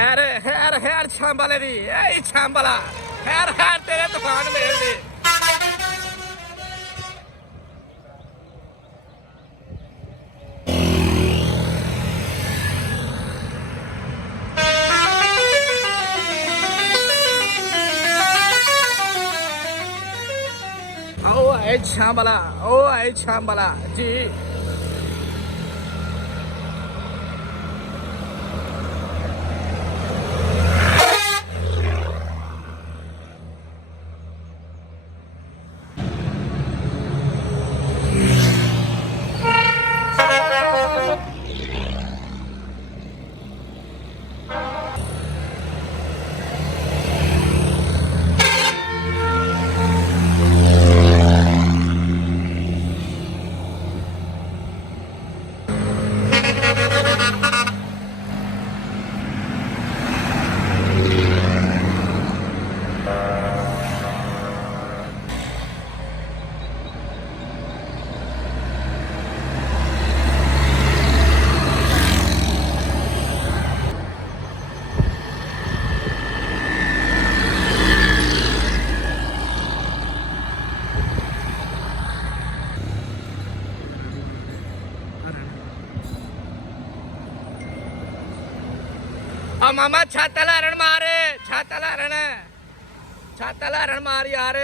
हैर छांबले दी ए छांबला हैर तेरे दुकान मेल दे ओ आए छांबला जी मामा छाता लारण मार छाता लारण मार यार